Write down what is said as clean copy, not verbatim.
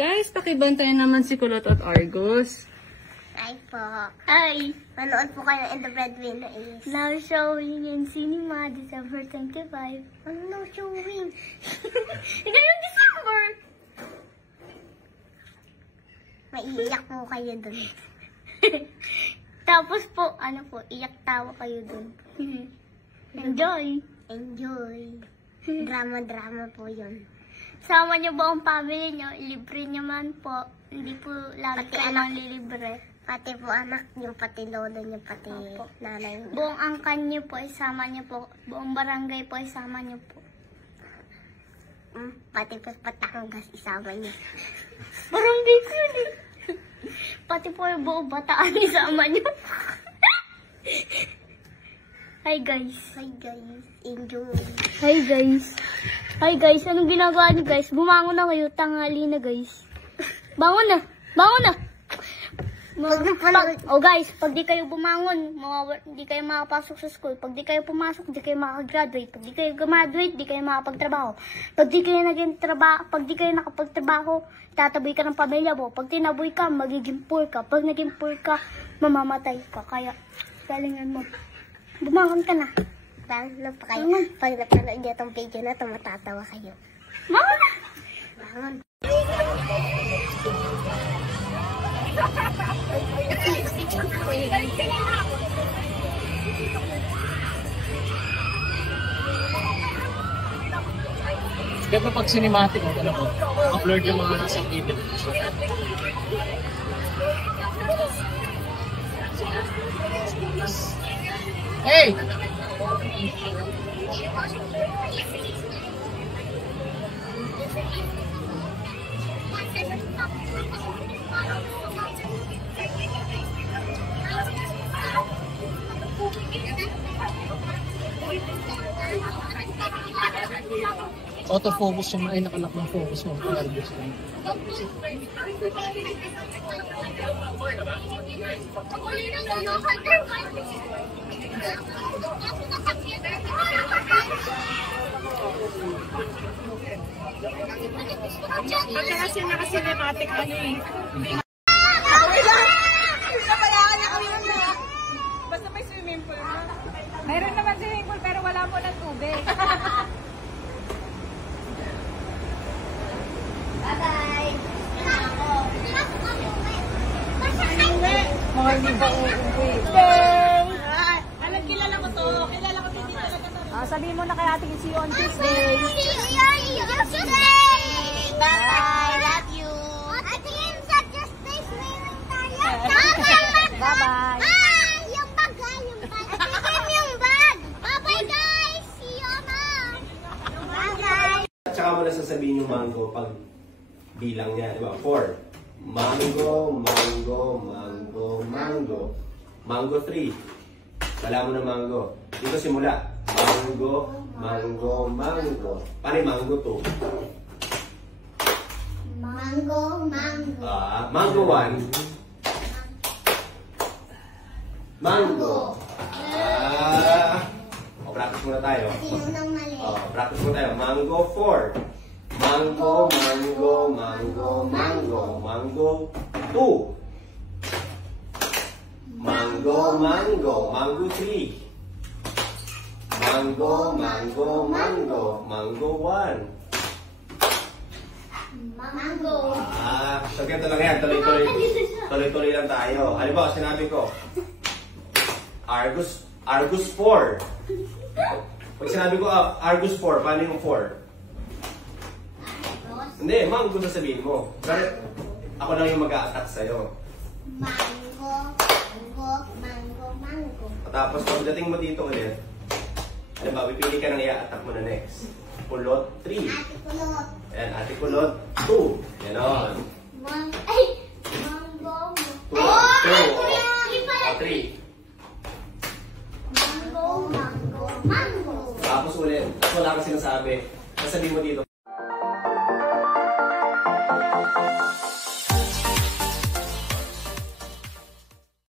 Guys, pakibantayan naman si Kulot at Argus. Hi po. Hi! Manood po kayo ng The Breadwinner is. Now showing in cinema, December 25. Ano na showing? Ngayong December! Maiiyak po kayo dun. Tapos po, iyak tawa kayo dun. Enjoy! Enjoy. Drama-drama po yun. Sama niyo ba ang family niyo? Libre niyo man po. Hindi po lagi Pati kayo anak. manlilibre. Pati po anak, yung pati lolo niyo, pati Opo. nanay niyo. Buong angkan niyo po, isama niyo po. Buong barangay po, isama niyo po. Pati po Batangas isama niyo. Barangay ko yun eh. Pati po yung buong Bataan, isama niyo. Hi guys. Hi guys, enjoy. Hi guys. Hi guys, anong ginagawa niyo guys? Bumangon na kayo, tanghali na guys. Bangon na! Bangon na! Guys, pag di kayo bumangon, hindi kayo makapasok sa school. Pag di kayo pumasok, di kayo makagraduate. Pag di kayo graduate, di kayo makapagtrabaho. Pag di kayo nakapagtrabaho, tataboy ka ng pamilya mo. Pag tinaboy ka, magiging poor ka. Pag naging poor ka, mamamatay ka. Kaya, galingan mo. Bumangon ka na. Pag napanood niyo itong video na ito, matatawa kayo. Bangon na! Bangon. Kaya pag cinematic, upload yung mga nasa video. Hey! Auto-focus yung ay nakalak ng focus mo. Pagka kasi naka-cinematic ano eh. Basta may swimming pool na. Mayroon naman swimming pool pero wala mo ng tubig. Bye-bye. Mga hindi ba uuwi? Alam, kilala mo to. Kilala ko din talaga to. Sabihin mo na kay ating si on Tuesday. Bye. Love you. Bye-bye. Yung bag. Yung bag. Bye-bye guys. See you na. Bye-bye. Tsaka mo na sasabihin yung mango pag bilang niya, di ba? 4. Mango, mango, mango, mango. Mango 3. Wala mo na mango. Dito simula. Mango, mango, mango. Paano yung mango 2? Mango. Mango 1. Mango. Practice muna tayo. Sinunang mali. Practice muna tayo. Mango 4. Mango, mango, mango, mango. Mango 2. Mango, mango. Mango 3. Mango, mango, mango. Mango 1. Mango. So ganito lang yan. Tuloy-tuloy lang tayo. Halimbawa, sinabi ko, Argus 4. Pag sinabi ko, Argus 4, paano yung 4? Hindi, mango sasabihin mo. Pero ako lang yung mag-a-attack sa'yo. Mango. Tapos pagdating mo dito ulit, ano ba, pipili ka ng i-attack mo na next. Kulot 3. Ate Kulot. Ayan, Ate Kulot 2. Ganon. Mango. 2. 3. Mango. Tapos ulit, wala kang sinasabi. Sasabihin mo dito.